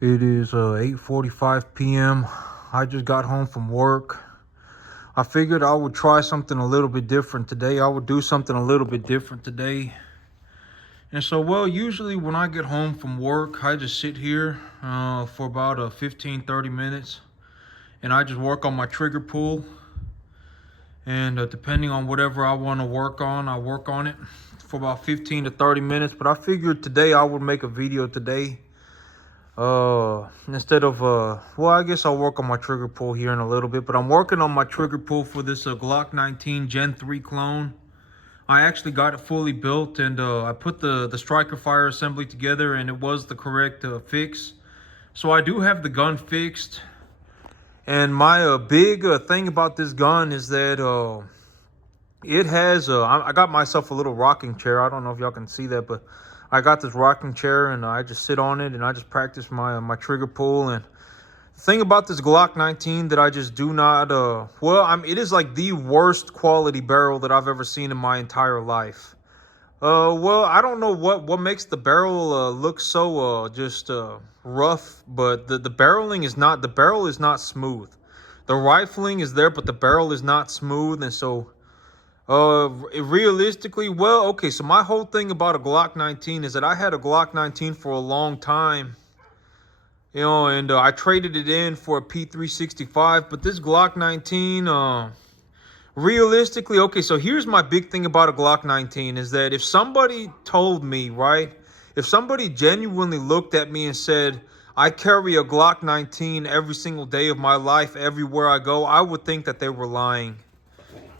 It is 8:45 p.m. I just got home from work. I figured I would try something a little bit different today. I would do something a little bit different today. And so, well, usually when I get home from work, I just sit here for about 15, 30 minutes and I just work on my trigger pull. And depending on whatever I want to work on, I work on it for about 15 to 30 minutes. But I figured today I would make a video today. Instead of, well, I guess I'll work on my trigger pull here in a little bit, but I'm working on my trigger pull for this Glock 19 Gen 3 clone. I actually got it fully built, and I put the striker fire assembly together, and it was the correct fix. So I do have the gun fixed. And my big thing about this gun is that it has, I got myself a little rocking chair. I don't know if y'all can see that, but I got this rocking chair and I just sit on it and I just practice my trigger pull. And the thing about this Glock 19 that I just do not, it is like the worst quality barrel that I've ever seen in my entire life. Well, I don't know what makes the barrel look so just rough, but the barreling is not, the barrel is not smooth. The rifling is there, but the barrel is not smooth, and so realistically, well, okay, so my whole thing about a Glock 19 is that I had a Glock 19 for a long time, and I traded it in for a P365, but this Glock 19, realistically, okay, so here's my big thing about a Glock 19 is that if somebody told me, right, if somebody genuinely looked at me and said, I carry a Glock 19 every single day of my life, everywhere I go, I would think that they were lying.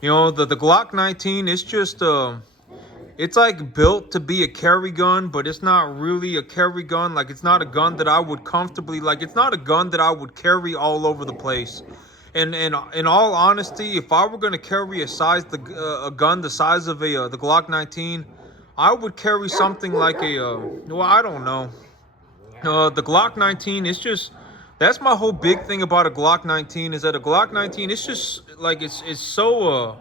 The Glock 19, it's just, it's like built to be a carry gun, but it's not really a carry gun. Like, it's not a gun that I would comfortably, like, it's not a gun that I would carry all over the place. And in all honesty, if I were going to carry a gun the size of the Glock 19, I would carry something like well, I don't know. The Glock 19, it's just, that's my whole big thing about a Glock 19 is that a Glock 19, it's just like, it's so,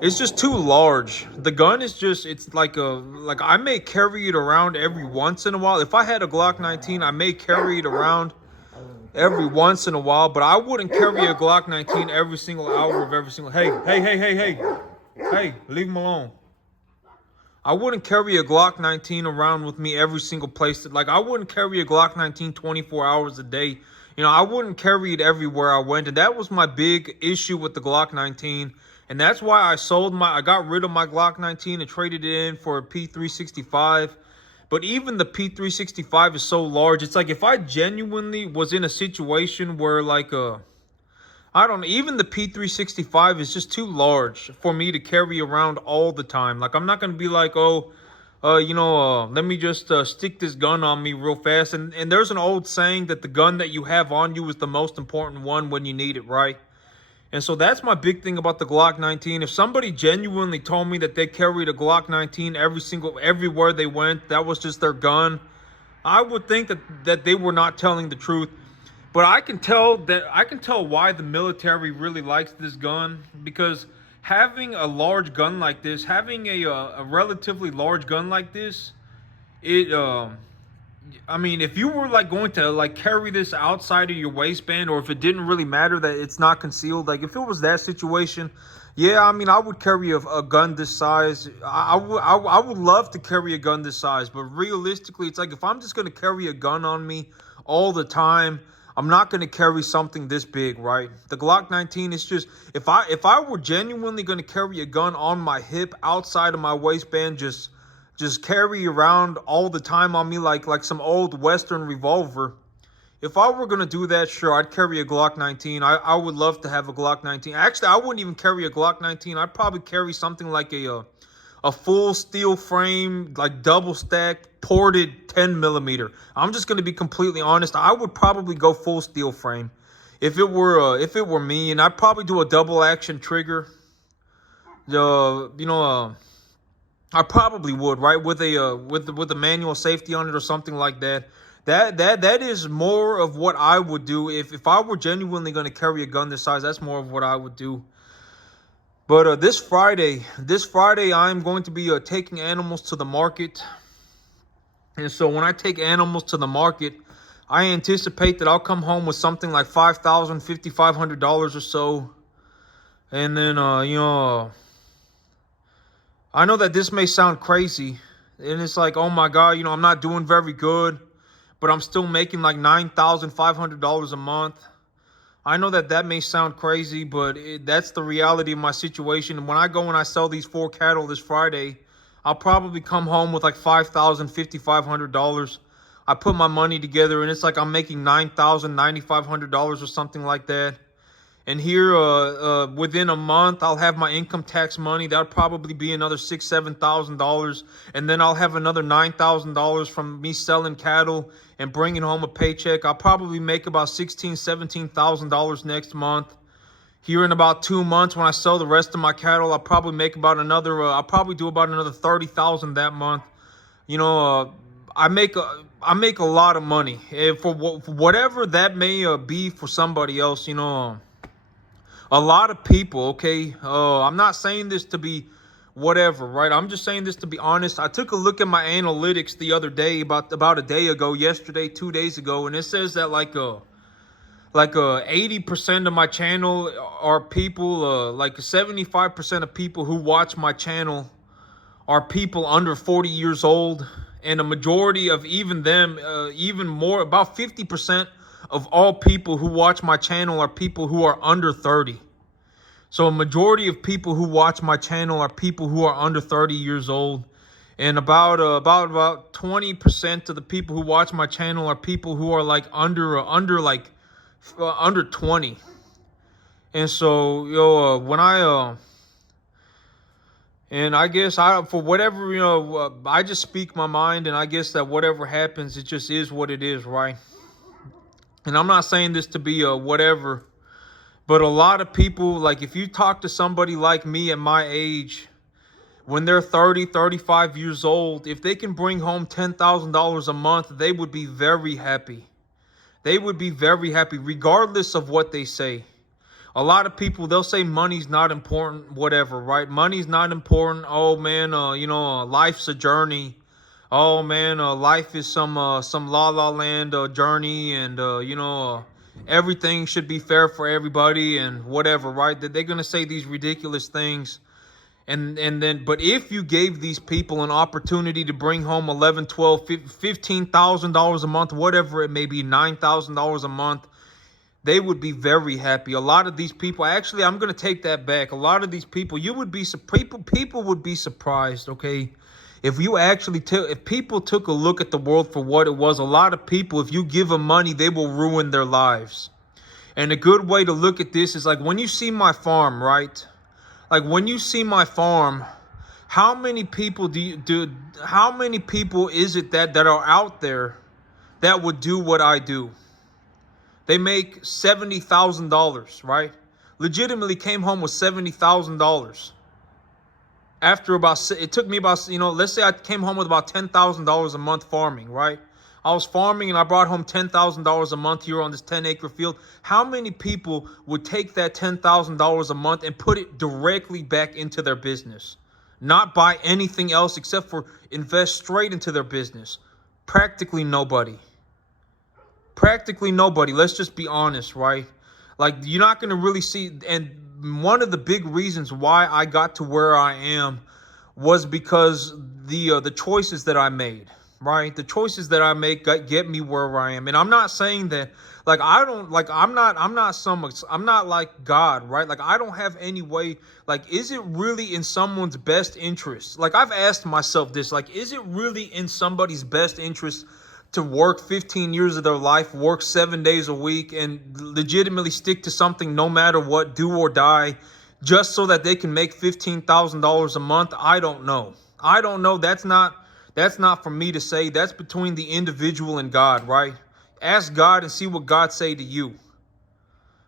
it's just too large. The gun is just, it's like I may carry it around every once in a while. If I had a Glock 19, I may carry it around every once in a while, but I wouldn't carry a Glock 19 every single hour of every single, hey, leave him alone. I wouldn't carry a Glock 19 around with me every single place. Like, I wouldn't carry a Glock 19 24 hours a day. I wouldn't carry it everywhere I went. And that was my big issue with the Glock 19. And that's why I got rid of my Glock 19 and traded it in for a P365. But even the P365 is so large. It's like if I genuinely was in a situation where I don't know, even the P365 is just too large for me to carry around all the time. Like, I'm not going to be like, oh, let me just stick this gun on me real fast. And there's an old saying that the gun that you have on you is the most important one when you need it, right? And so that's my big thing about the Glock 19. If somebody genuinely told me that they carried a Glock 19 everywhere they went, that was just their gun, I would think that they were not telling the truth. But I can tell why the military really likes this gun, because having a large gun like this, having a relatively large gun like this, it I mean, if you were like going to like carry this outside of your waistband, or if it didn't really matter that it's not concealed, like if it was that situation, yeah, I mean, I would carry a gun this size. I would love to carry a gun this size, but realistically, it's like if I'm just gonna carry a gun on me all the time, I'm not gonna carry something this big, right? The Glock 19 is just, if I were genuinely gonna carry a gun on my hip outside of my waistband, just carry around all the time on me like some old Western revolver. If I were going to do that, sure, I'd carry a Glock 19. I would love to have a Glock 19. Actually, I wouldn't even carry a Glock 19. I'd probably carry something like a full steel frame, like double stacked, ported 10 millimeter. I'm just going to be completely honest. I would probably go full steel frame if it were me, and I'd probably do a double action trigger. I probably would, right, with a manual safety on it or something like that. That is more of what I would do if I were genuinely going to carry a gun this size. That's more of what I would do. But this Friday, I'm going to be taking animals to the market. And so when I take animals to the market, I anticipate that I'll come home with something like $5,000, $5,500 or so. And then, I know that this may sound crazy. And it's like, oh my God, I'm not doing very good, but I'm still making like $9,500 a month. I know that that may sound crazy, but that's the reality of my situation. And when I go and I sell these 4 cattle this Friday, I'll probably come home with like $5,000, $5,500. I put my money together and it's like I'm making $9,000, $9,500 or something like that. And here, within a month, I'll have my income tax money. That'll probably be another $6,000, $7,000, and then I'll have another $9,000 from me selling cattle and bringing home a paycheck. I'll probably make about $16,000, $17,000 next month. Here in about 2 months, when I sell the rest of my cattle, I'll probably make about another. I'll probably do about another $30,000 that month. You know, I make a lot of money, and for whatever that may be for somebody else. A lot of people, okay, I'm not saying this to be whatever, right? I'm just saying this to be honest. I took a look at my analytics the other day, about a day ago, yesterday, 2 days ago, and it says that like 80% of my channel are people, like 75% of people who watch my channel are people under 40 years old, and a majority of even them, even more, about 50% of all people who watch my channel are people who are under 30. So a majority of people who watch my channel are people who are under 30 years old, and about 20% of the people who watch my channel are people who are like under 20. And so when and I guess for whatever, I just speak my mind, and I guess that whatever happens, it just is what it is, right? And I'm not saying this to be whatever, but a lot of people, like if you talk to somebody like me at my age, when they're 30, 35 years old, if they can bring home $10,000 a month, they would be very happy. They would be very happy, regardless of what they say. A lot of people, they'll say money's not important, whatever, right? Money's not important. Oh man, life's a journey. Oh man, life is some la la land journey, and everything should be fair for everybody and whatever, right? That they're gonna say these ridiculous things, and then, but if you gave these people an opportunity to bring home 11, 12, $15,000 a month, whatever it may be, $9,000 a month, they would be very happy. A lot of these people, actually, I'm going to take that back. A lot of these people, people would be surprised, okay? If you actually if people took a look at the world for what it was, a lot of people, if you give them money, they will ruin their lives. And a good way to look at this is like when you see my farm, right? Like when you see my farm, how many people how many people is it that are out there that would do what I do? They make $70,000, right? Legitimately came home with $70,000. After it took me about, let's say I came home with about $10,000 a month farming, right? I was farming and I brought home $10,000 a month here on this 10-acre field. How many people would take that $10,000 a month and put it directly back into their business? Not buy anything else except for invest straight into their business. Practically nobody. Practically nobody. Let's just be honest, right? Like, you're not going to really see. And one of the big reasons why I got to where I am was because the choices that I made, right? The choices that I make get me where I am. And I'm not saying that, like, I'm not like God, right? Like, I don't have any way, like, is it really in someone's best interest? Like, I've asked myself this, like, is it really in somebody's best interest to work 15 years of their life, work 7 days a week, and legitimately stick to something no matter what, do or die, just so that they can make $15,000 a month? I don't know. I don't know. That's not for me to say. That's between the individual and God, right? Ask God and see what God say to you.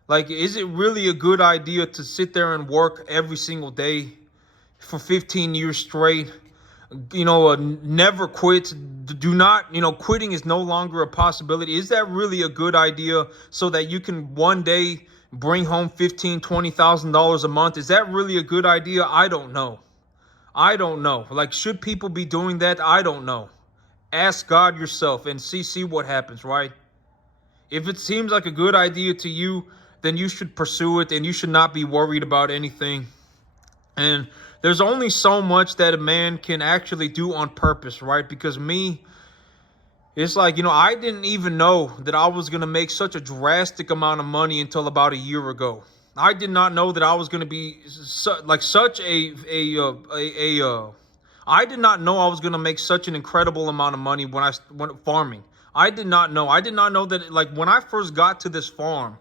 Like, is it really a good idea to sit there and work every single day for 15 years straight? Never quit. Do not, quitting is no longer a possibility. Is that really a good idea so that you can one day bring home $15,000, $20,000 a month? Is that really a good idea? I don't know. I don't know. Like, should people be doing that? I don't know. Ask God yourself and see what happens, right? If it seems like a good idea to you, then you should pursue it and you should not be worried about anything. And there's only so much that a man can actually do on purpose, right? Because me, it's like, I didn't even know that I was going to make such a drastic amount of money until about a year ago. I did not know that I was going to be such I did not know I was going to make such an incredible amount of money when I went farming. I did not know. I did not know that, like, when I first got to this farm,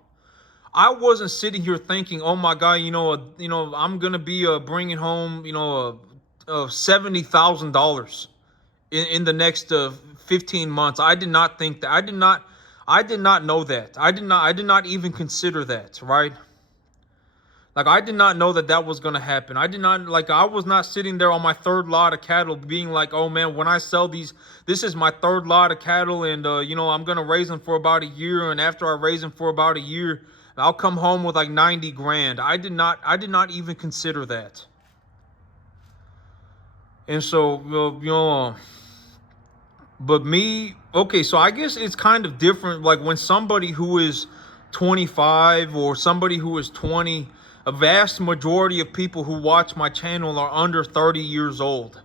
I wasn't sitting here thinking, "Oh my God, I'm gonna be bringing home, $70,000 in the next 15 months." I did not think that. I did not know that. I did not even consider that, right? Like, I did not know that that was gonna happen. I did not, like, I was not sitting there on my third lot of cattle being like, "Oh man, when I sell these, this is my third lot of cattle, and I'm gonna raise them for about a year, and after I raise them for about a year, I'll come home with like 90 grand." I did not even consider that. And so, but me, okay, so I guess it's kind of different. Like, when somebody who is 25 or somebody who is 20, a vast majority of people who watch my channel are under 30 years old.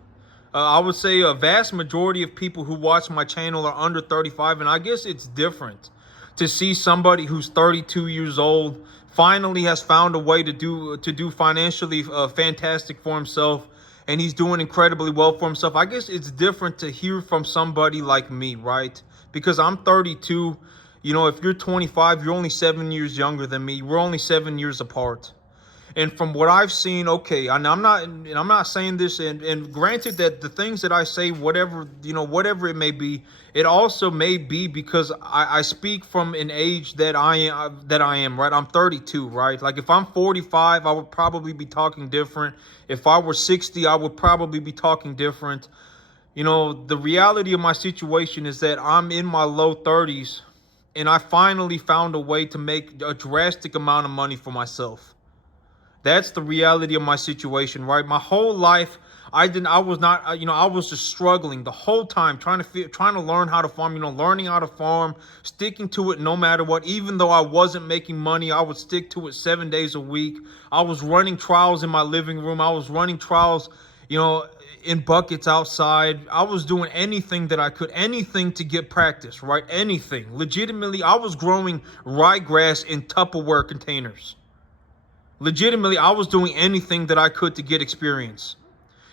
I would say a vast majority of people who watch my channel are under 35, and I guess it's different to see somebody who's 32 years old finally has found a way to do financially fantastic for himself, and he's doing incredibly well for himself. I guess it's different to hear from somebody like me, right? Because I'm 32. If you're 25, you're only 7 years younger than me. We're only 7 years apart. And from what I've seen, okay, and I'm not saying this, and granted that the things that I say, whatever it may be, it also may be because I speak from an age that I am, right? I'm 32, right? Like, if I'm 45, I would probably be talking different. If I were 60, I would probably be talking different. The reality of my situation is that I'm in my low 30s, and I finally found a way to make a drastic amount of money for myself. That's the reality of my situation, right? My whole life, I was not, I was just struggling the whole time, trying to learn how to farm, learning how to farm, sticking to it no matter what. Even though I wasn't making money, I would stick to it 7 days a week. I was running trials in my living room. I was running trials, in buckets outside. I was doing anything that I could, anything to get practice, right? Anything. Legitimately, I was growing ryegrass in Tupperware containers. Legitimately, I was doing anything that I could to get experience.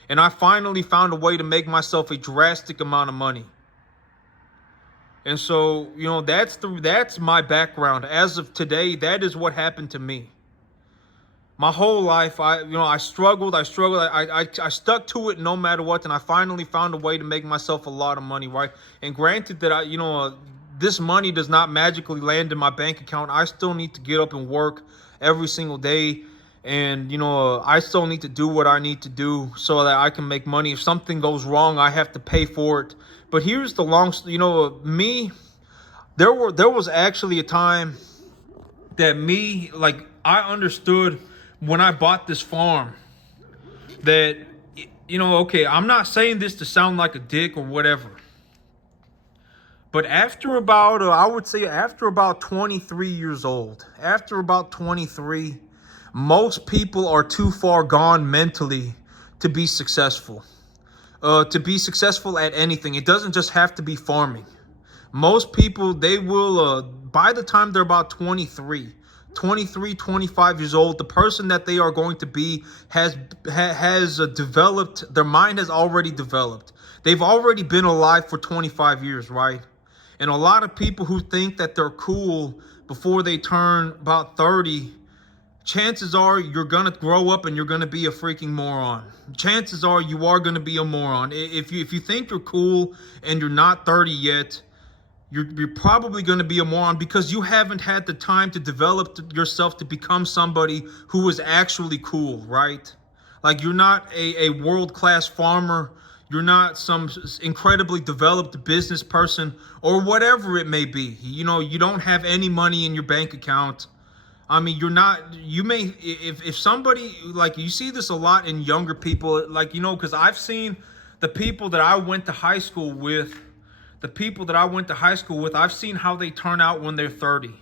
And I finally found a way to make myself a drastic amount of money. And so, that's my background. As of today, that is what happened to me. My whole life, I struggled. I stuck to it no matter what, and I finally found a way to make myself a lot of money, right? And granted that this money does not magically land in my bank account. I still need to get up and work every single day, and I still need to do what I need to do so that I can make money. If something goes wrong, I have to pay for it. But here's the me. There was actually a time that I understood when I bought this farm that, okay, I'm not saying this to sound like a dick or whatever, but after about, I would say after about 23 years old, after about 23, most people are too far gone mentally to be successful. To be successful at anything. It doesn't just have to be farming. Most people, they will, by the time they're about 23, 25 years old, the person that they are going to be has developed, their mind has already developed. They've already been alive for 25 years, right? And a lot of people who think that they're cool before they turn about 30, chances are you're going to grow up and you're going to be a freaking moron. Chances are you are going to be a moron. If you think you're cool and you're not 30 yet, you're probably going to be a moron because you haven't had the time to develop yourself to become somebody who is actually cool, right? Like, you're not a world-class farmer. You're not some incredibly developed business person or whatever it may be. You don't have any money in your bank account. I mean, if somebody, like, you see this a lot in younger people, like, because I've seen the people that I went to high school with, the people that I went to high school with, I've seen how they turn out when they're 30.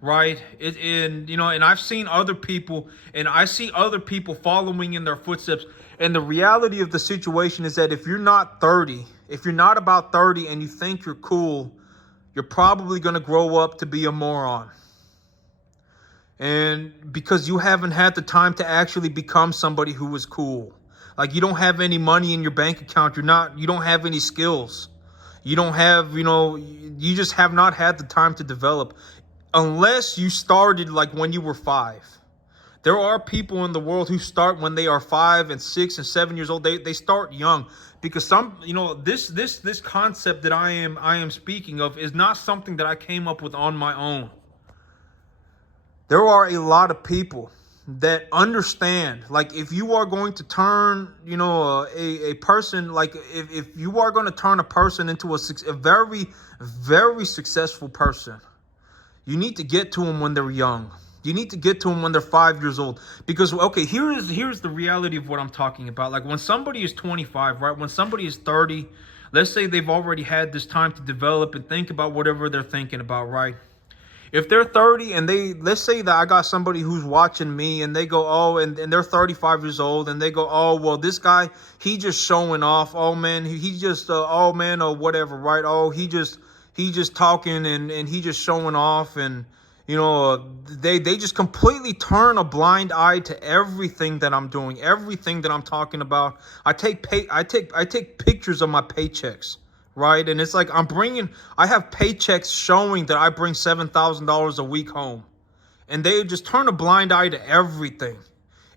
Right? And I've seen other people, and I see other people following in their footsteps. And the reality of the situation is that if you're not 30, if you're not about 30 and you think you're cool, you're probably going to grow up to be a moron. And because you haven't had the time to actually become somebody who is cool. Like, you don't have any money in your bank account. You don't have any skills. You don't have, you just have not had the time to develop unless you started like when you were 5. There are people in the world who start when they are 5 and 6 and 7 years old. They start young because this concept that I am speaking of is not something that I came up with on my own. There are a lot of people that understand, like, if you are going to turn, a person, like if you are going to turn a person into a very, very successful person, you need to get to them when they're young. You need to get to them when they're 5 years old. Because, okay, here's the reality of what I'm talking about. Like, when somebody is 25, right? When somebody is 30, let's say they've already had this time to develop and think about whatever they're thinking about, right? If they're 30 and let's say that I got somebody who's watching me and they go, oh, and they're 35 years old and they go, oh, well, this guy, he just showing off. Oh, man, he just, oh, man, or whatever, right? Oh, he just talking and he just showing off. And, they just completely turn a blind eye to everything that I'm doing, everything that I'm talking about. I take pictures of my paychecks. Right. And it's like I have paychecks showing that I bring $7,000 a week home, and they just turn a blind eye to everything.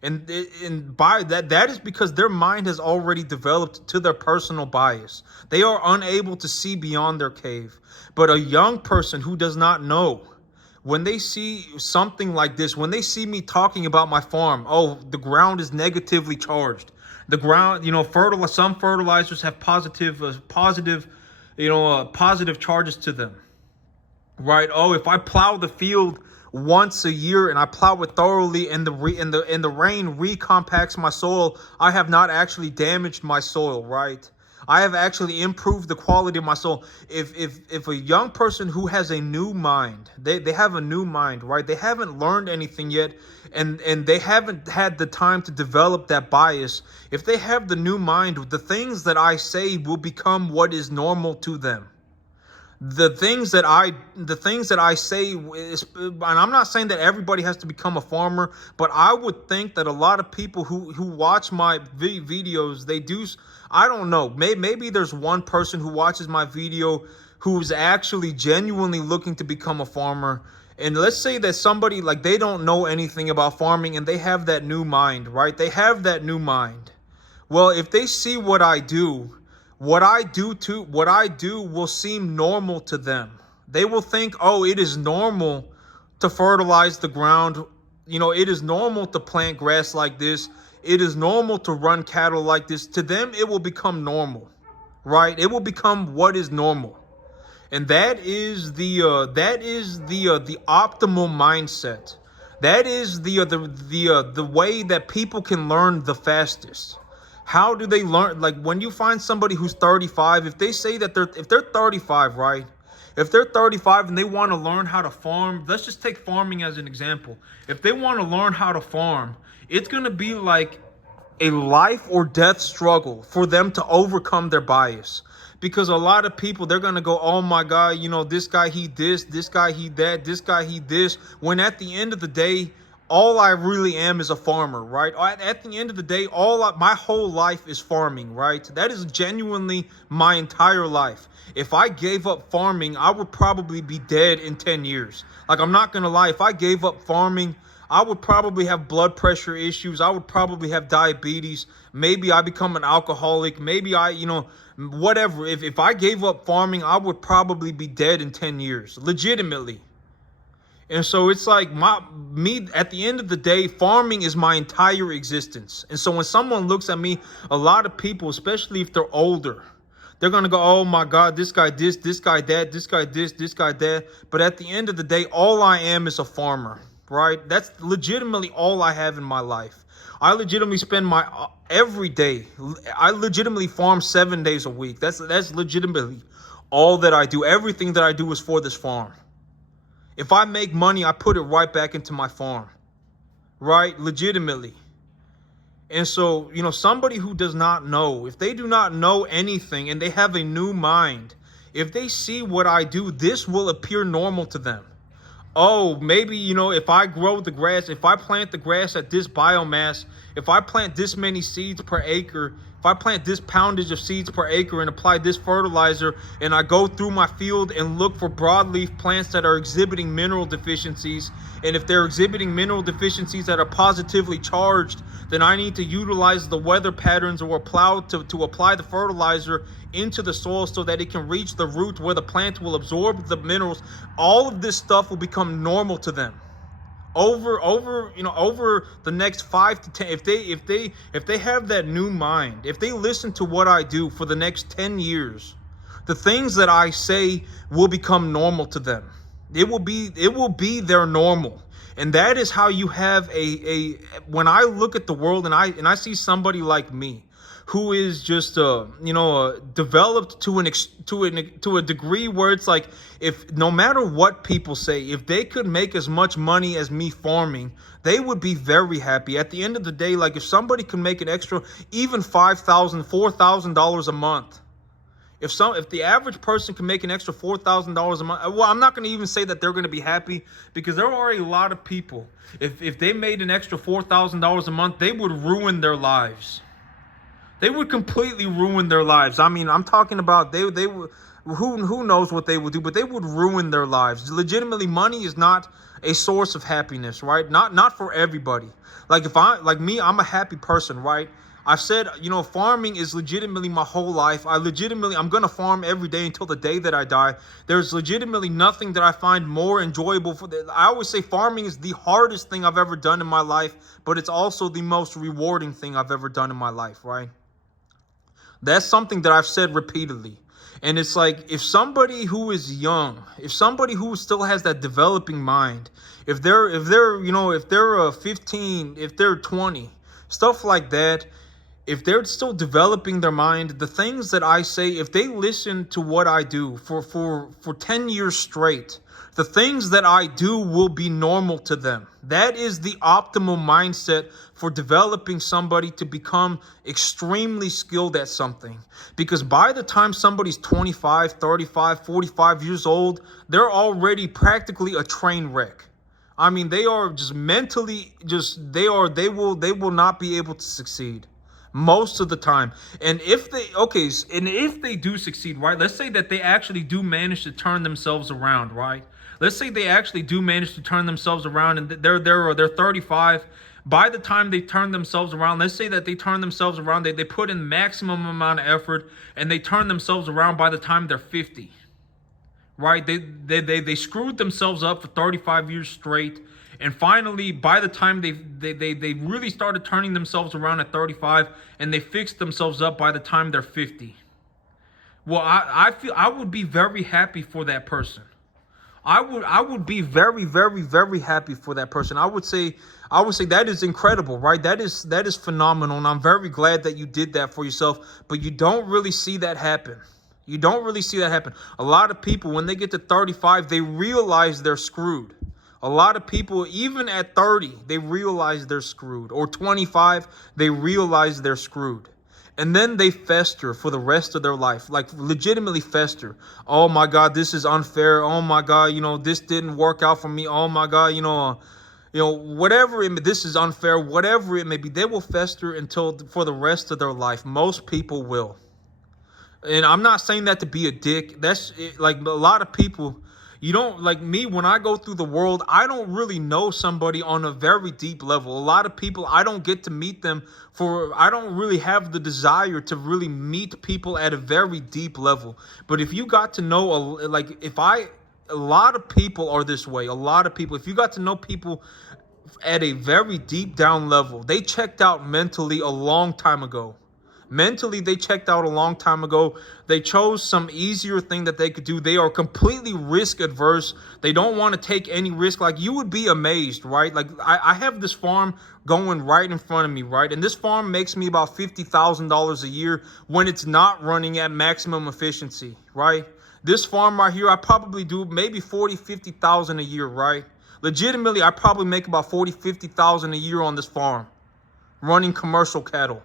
And by that is because their mind has already developed to their personal bias. They are unable to see beyond their cave. But a young person who does not know, when they see something like this, when they see me talking about my farm, oh, the ground is negatively charged. The ground, some fertilizers have positive charges to them, right? Oh, if I plow the field once a year and I plow it thoroughly, and the rain recompacts my soil, I have not actually damaged my soil, right? I have actually improved the quality of my soul. If a young person who has a new mind, they have a new mind, right? They haven't learned anything yet, and they haven't had the time to develop that bias. If they have the new mind, the things that I say will become what is normal to them. The things that I say and I'm not saying that everybody has to become a farmer, but I would think that a lot of people who watch my videos, they do. I don't know, maybe there's one person who watches my video who's actually genuinely looking to become a farmer. And let's say that somebody, like, they don't know anything about farming and they have that new mind, right? They have that new mind. Well, if they see what I do will seem normal to them. They will think, oh, it is normal to fertilize the ground. It is normal to plant grass like this. It is normal to run cattle like this. To them, it will become normal, right? It will become what is normal. And that is the optimal mindset. That is the way that people can learn the fastest. How do they learn? Like, when you find somebody who's 35, if they say that if they're 35, right? If they're 35 and they want to learn how to farm, let's just take farming as an example. If they want to learn how to farm, it's going to be like a life or death struggle for them to overcome their bias. Because a lot of people, they're going to go, oh my God, this guy, he this guy, he that, this guy, he this. When at the end of the day, all I really am is a farmer, right? At the end of the day, my whole life is farming, right? That is genuinely my entire life. If I gave up farming, I would probably be dead in 10 years. Like, I'm not going to lie. If I gave up farming, I would probably have blood pressure issues. I would probably have diabetes. Maybe I become an alcoholic. Maybe whatever. If I gave up farming, I would probably be dead in 10 years, legitimately. And so it's like me at the end of the day, farming is my entire existence. And so when someone looks at me, a lot of people, especially if they're older, they're going to go, oh my God, this guy this guy that, this guy this guy that. But at the end of the day, all I am is a farmer, right? That's legitimately all I have in my life. I legitimately spend every day. I legitimately farm 7 days a week. That's legitimately All that I do, everything that I do is for this farm. If I make money, I put it right back into my farm, right? Legitimately. And so, somebody who does not know, if they do not know anything and they have a new mind, if they see what I do, this will appear normal to them. Oh, maybe, if I grow the grass, if I plant the grass at this biomass, if I plant this many seeds per acre, if I plant this poundage of seeds per acre and apply this fertilizer, and I go through my field and look for broadleaf plants that are exhibiting mineral deficiencies, and if they're exhibiting mineral deficiencies that are positively charged, then I need to utilize the weather patterns or plow to apply the fertilizer into the soil so that it can reach the root where the plant will absorb the minerals. All of this stuff will become normal to them over the next 5 to 10. If they have that new mind, if they listen to what I do for the next 10 years, the things that I say will become normal to them. It will be their normal. And that is how you have when I look at the world and I see somebody like me who is just developed to a degree where it's like, if no matter what people say, if they could make as much money as me farming, they would be very happy. At the end of the day, like if somebody can make an extra even $5,000, $4,000 a month, if the average person can make an extra $4,000 a month, well, I'm not going to even say that they're going to be happy, because there are a lot of people, if they made an extra $4,000 a month, they would ruin their lives. They would completely ruin their lives. I mean, I'm talking about they would, who knows what they would do, but they would ruin their lives. Legitimately, money is not a source of happiness, right? Not for everybody. Like I'm a happy person, right? I've said, farming is legitimately my whole life. I'm going to farm every day until the day that I die. There's legitimately nothing that I find more enjoyable. I always say farming is the hardest thing I've ever done in my life, but it's also the most rewarding thing I've ever done in my life, right? That's something that I've said repeatedly. And it's like, if somebody who is young, if somebody who still has that developing mind, if they're 15, if they're 20, stuff like that, if they're still developing their mind, the things that I say, if they listen to what I do for 10 years straight, the things that I do will be normal to them. That is the optimal mindset for developing somebody to become extremely skilled at something. Because by the time somebody's 25, 35, 45 years old, they're already practically a train wreck. I mean, they are just mentally, they will not be able to succeed most of the time. And if they do succeed, right? Let's say that they actually do manage to turn themselves around, right? Let's say they actually do manage to turn themselves around, and they're 35. By the time they turn themselves around, let's say that they turn themselves around, they put in maximum amount of effort, and they turn themselves around by the time they're 50. Right? They screwed themselves up for 35 years straight. And finally, by the time they really started turning themselves around at 35, and they fixed themselves up by the time they're 50. Well, I feel I would be very happy for that person. I would be very, very, very happy for that person. I would say that is incredible, right? That is phenomenal. And I'm very glad that you did that for yourself, but you don't really see that happen. You don't really see that happen. A lot of people, when they get to 35, they realize they're screwed. A lot of people, even at 30, they realize they're screwed. Or 25, they realize they're screwed. And then they fester for the rest of their life, like legitimately fester. Oh my God, this is unfair. Oh my God, this didn't work out for me. Oh my God, whatever this is unfair, whatever it may be, they will fester for the rest of their life. Most people will. And I'm not saying that to be a dick. That's like a lot of people. You don't, like me, when I go through the world, I don't really know somebody on a very deep level. A lot of people, I don't get to meet them I don't really have the desire to really meet people at a very deep level. But if you got to know, a lot of people are this way. A lot of people, if you got to know people at a very deep down level, they checked out mentally a long time ago. Mentally, they checked out a long time ago. They chose some easier thing that they could do. They are completely risk adverse. They don't want to take any risk. Like, you would be amazed, right? Like, I have this farm going right in front of me, right? And this farm makes me about $50,000 a year when it's not running at maximum efficiency, right? This farm right here, I probably do maybe 40, 50,000 a year, right? Legitimately, I probably make about 40, 50,000 a year on this farm, running commercial cattle.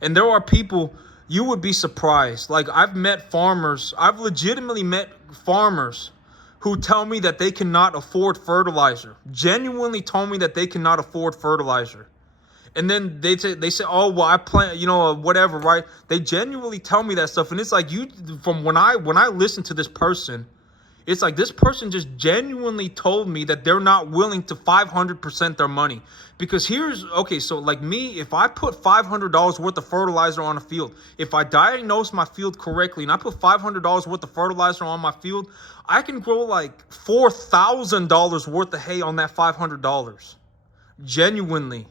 And there are people, you would be surprised. Like, I've met farmers, I've legitimately met farmers who tell me that they cannot afford fertilizer. Genuinely told me that they cannot afford fertilizer. And then they say, oh, well, I plant, whatever, right? They genuinely tell me that stuff. And it's like, from when I listen to this person, it's like this person just genuinely told me that they're not willing to 500% their money. Because okay, so like me, if I put $500 worth of fertilizer on a field, if I diagnose my field correctly and I put $500 worth of fertilizer on my field, I can grow like $4,000 worth of hay on that $500. Genuinely.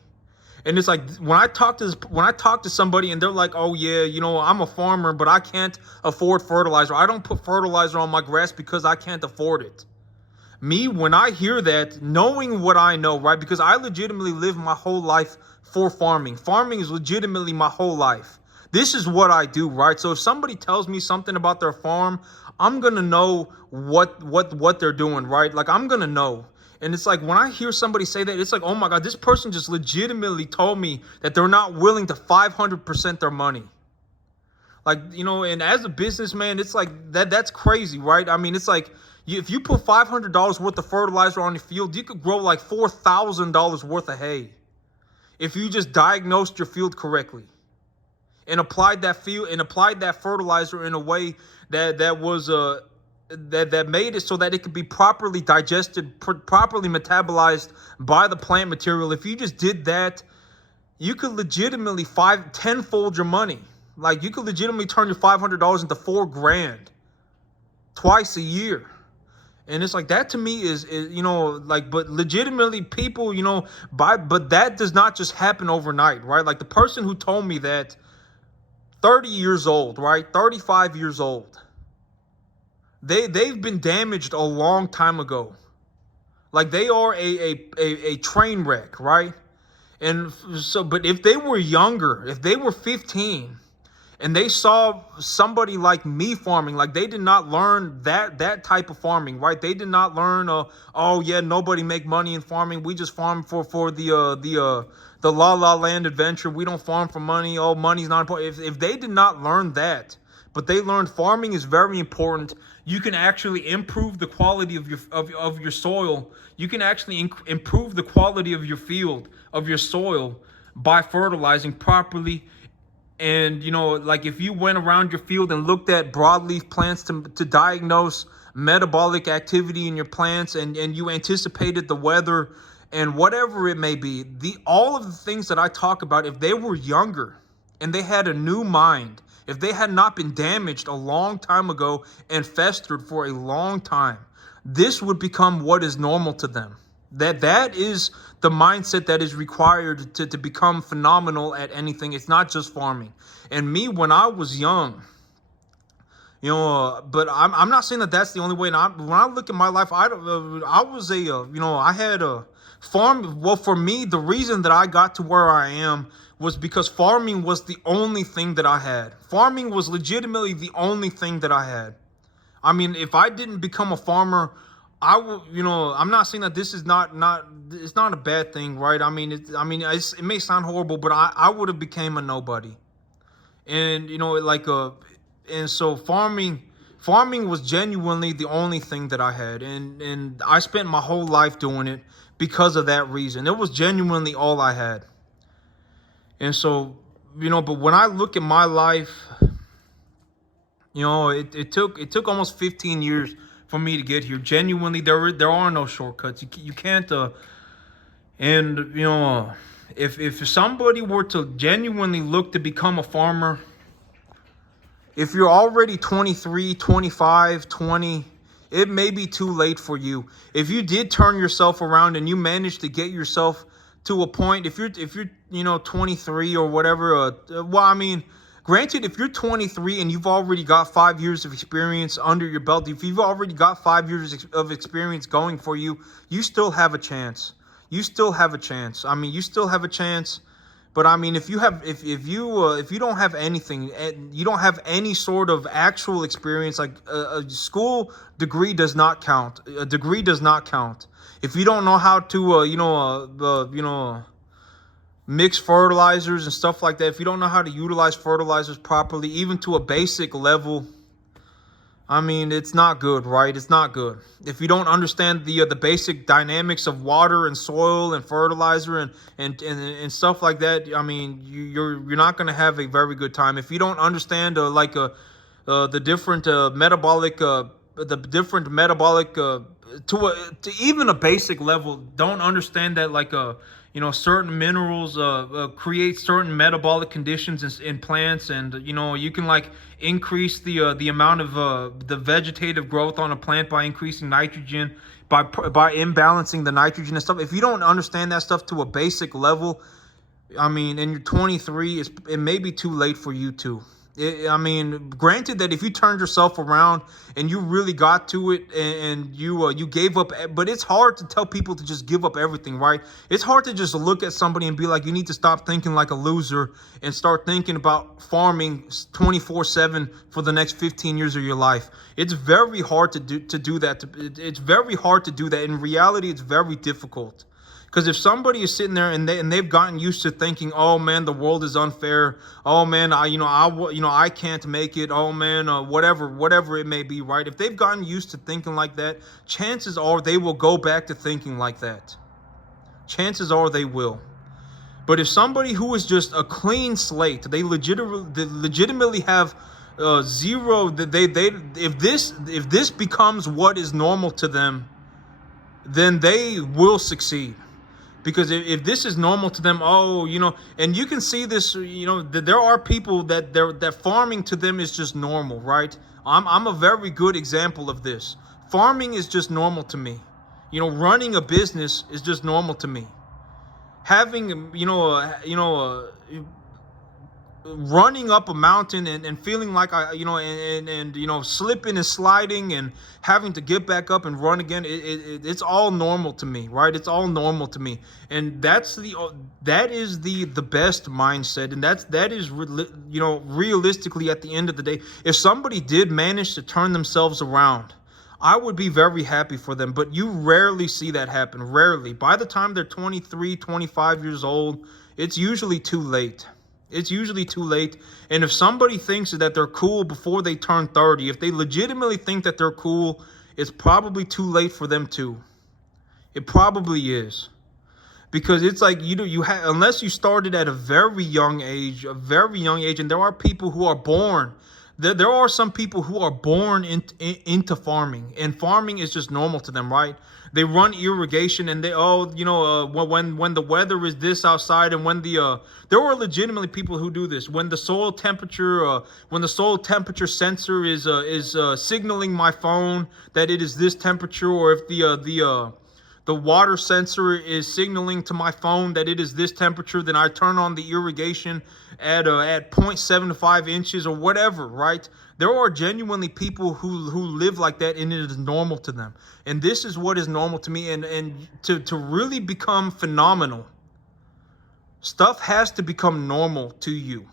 And it's like when I talk to somebody and they're like, oh yeah, I'm a farmer, but I can't afford fertilizer. I don't put fertilizer on my grass because I can't afford it. Me, when I hear that, knowing what I know, right? Because I legitimately live my whole life for farming. Farming is legitimately my whole life. This is what I do, right? So if somebody tells me something about their farm, I'm gonna know what they're doing, right? Like, I'm gonna know. And it's like when I hear somebody say that, it's like, oh my God, this person just legitimately told me that they're not willing to 500% their money. Like, and as a businessman, it's like that's crazy, right? I mean, it's like if you put $500 worth of fertilizer on the field, you could grow like $4,000 worth of hay if you just diagnosed your field correctly and applied that fertilizer in a way that was that made it so that it could be properly digested, properly metabolized by the plant material. If you just did that, you could legitimately tenfold your money. Like, you could legitimately turn your $500 into $4,000 twice a year. And it's like, that to me is but legitimately people, but that does not just happen overnight, right? Like, the person who told me that, 30 years old, right? 35 years old. They've been damaged a long time ago. Like, they are a train wreck, right? And so, but if they were younger, if they were 15 and they saw somebody like me farming, like, they did not learn that type of farming, right? They did not learn, oh yeah, nobody make money in farming. We just farm for the La La Land adventure. We don't farm for money. Oh, money's not important. If they did not learn that, but they learned farming is very important. You can actually improve the quality of your soil. You can actually improve the quality of your field, of your soil, by fertilizing properly. And, like, if you went around your field and looked at broadleaf plants to diagnose metabolic activity in your plants, and you anticipated the weather and whatever it may be, all of the things that I talk about, if they were younger and they had a new mind, if they had not been damaged a long time ago and festered for a long time, this would become what is normal to them. That is the mindset that is required to become phenomenal at anything. It's not just farming. And me, when I was young, but I'm not saying that that's the only way. And when I look at my life, I had a farm. Well, for me, the reason that I got to where I am was because farming was the only thing that I had. Farming was legitimately the only thing that I had. I mean, if I didn't become a farmer, I will, I'm not saying that this is it's not a bad thing, right? I mean, it may sound horrible, but I would have became a nobody. And, and so farming was genuinely the only thing that I had. And I spent my whole life doing it because of that reason. It was genuinely all I had. And so, but when I look at my life, it took almost 15 years for me to get here. Genuinely, there are no shortcuts. You can't. If somebody were to genuinely look to become a farmer, if you're already 23, 25, 20, it may be too late for you. If you did turn yourself around and you managed to get yourself to a point, if you're 23 or whatever, granted, if you're 23 and you've already got 5 years of experience under your belt, if you've already got 5 years of experience going for you, you still have a chance. You still have a chance. I mean, you still have a chance But I mean, if you don't have anything, and you don't have any sort of actual experience, like a school degree does not count. A degree does not count. If you don't know how to mix fertilizers and stuff like that, if you don't know how to utilize fertilizers properly, even to a basic level, I mean, it's not good, right? It's not good. If you don't understand the basic dynamics of water and soil and fertilizer and stuff like that, I mean, you're not going to have a very good time. If you don't understand the different metabolic to even a basic level, don't understand that certain minerals create certain metabolic conditions in plants, and you can like increase the amount of the vegetative growth on a plant by increasing nitrogen, by imbalancing the nitrogen and stuff. If you don't understand that stuff to a basic level, I mean, and you're 23, it may be too late for you too. I mean, granted that if you turned yourself around and you really got to it, and you gave up, but it's hard to tell people to just give up everything, right? It's hard to just look at somebody and be like, you need to stop thinking like a loser and start thinking about farming 24/7 for the next 15 years of your life. It's very hard to do that. It's very hard to do that. In reality, it's very difficult. Because if somebody is sitting there and they've gotten used to thinking, oh man, the world is unfair. Oh man, I can't make it. Oh man, whatever it may be, right? If they've gotten used to thinking like that, chances are they will go back to thinking like that. Chances are they will. But if somebody who is just a clean slate, they legitimately have zero. If this becomes what is normal to them, then they will succeed. Because if this is normal to them, and you can see this, that there are people that farming to them is just normal, right? I'm a very good example of this. Farming is just normal to me. Running a business is just normal to me. Having, running up a mountain and feeling like slipping and sliding and having to get back up and run again, it's all normal to me, right? It's all normal to me. And that is the best mindset, and that is realistically, at the end of the day, if somebody did manage to turn themselves around, I would be very happy for them. But you rarely see that happen. Rarely. By the time they're 23, 25 years old, it's usually too late. It's usually too late. And if somebody thinks that they're cool before they turn 30, if they legitimately think that they're cool, it's probably too late for them too. It probably is. Because it's like unless you started at a very young age, and there are people who are born. There are some people who are born into farming, and farming is just normal to them, right? They run irrigation, and when the weather is this outside, and there are legitimately people who do this. When the soil temperature sensor is signaling my phone that it is this temperature, or if the water sensor is signaling to my phone that it is this temperature, then I turn on the irrigation at 0.75 inches or whatever, right? There are genuinely people who live like that, and it is normal to them. And this is what is normal to me. And to really become phenomenal, stuff has to become normal to you.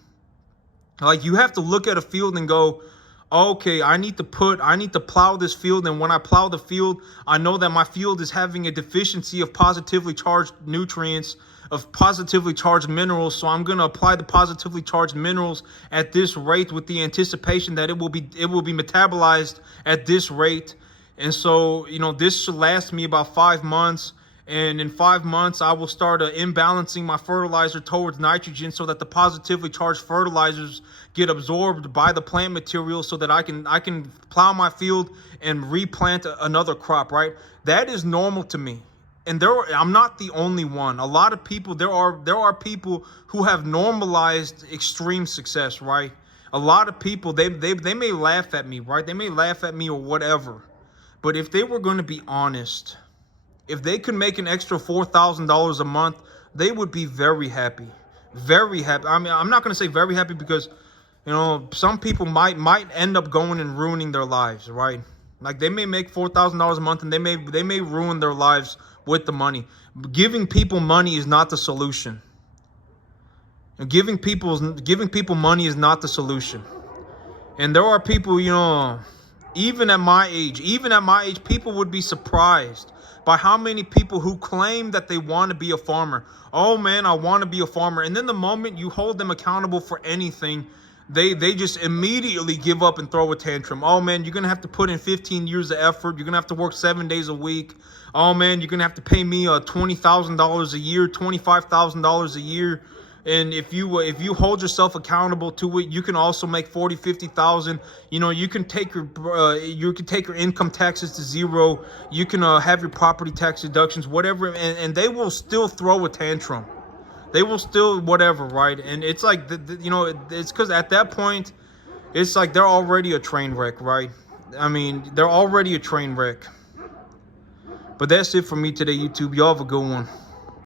Like, you have to look at a field and go, okay, I need to plow this field, and when I plow the field, I know that my field is having a deficiency of positively charged nutrients, of positively charged minerals, so I'm going to apply the positively charged minerals at this rate with the anticipation that it will be metabolized at this rate. And so, this should last me about 5 months. And in 5 months, I will start imbalancing my fertilizer towards nitrogen, so that the positively charged fertilizers get absorbed by the plant material, so that I can plow my field and replant another crop, right? That is normal to me. And I'm not the only one. A lot of people, there are people who have normalized extreme success, right? A lot of people, they may laugh at me, right? They may laugh at me or whatever. But if they were going to be honest, if they could make an extra $4,000 a month, they would be very happy. Very happy. I mean, I'm not going to say very happy, because, some people might end up going and ruining their lives, right? Like, they may make $4,000 a month, and they may ruin their lives with the money. Giving people money is not the solution. And giving people money is not the solution. And there are people, even at my age, people would be surprised by how many people who claim that they want to be a farmer. Oh man, I want to be a farmer. And then the moment you hold them accountable for anything, they just immediately give up and throw a tantrum. Oh man, you're gonna have to put in 15 years of effort. You're gonna have to work 7 days a week. Oh man, you're gonna have to pay me $20,000 a year, $25,000 a year. And if you hold yourself accountable to it, you can also make 40, 50,000. You can take your income taxes to zero. You can have your property tax deductions, whatever, and they will still throw a tantrum. They will still whatever, right? And it's like it's because at that point, it's like they're already a train wreck, right? I mean, they're already a train wreck. But that's it for me today, YouTube. Y'all have a good one.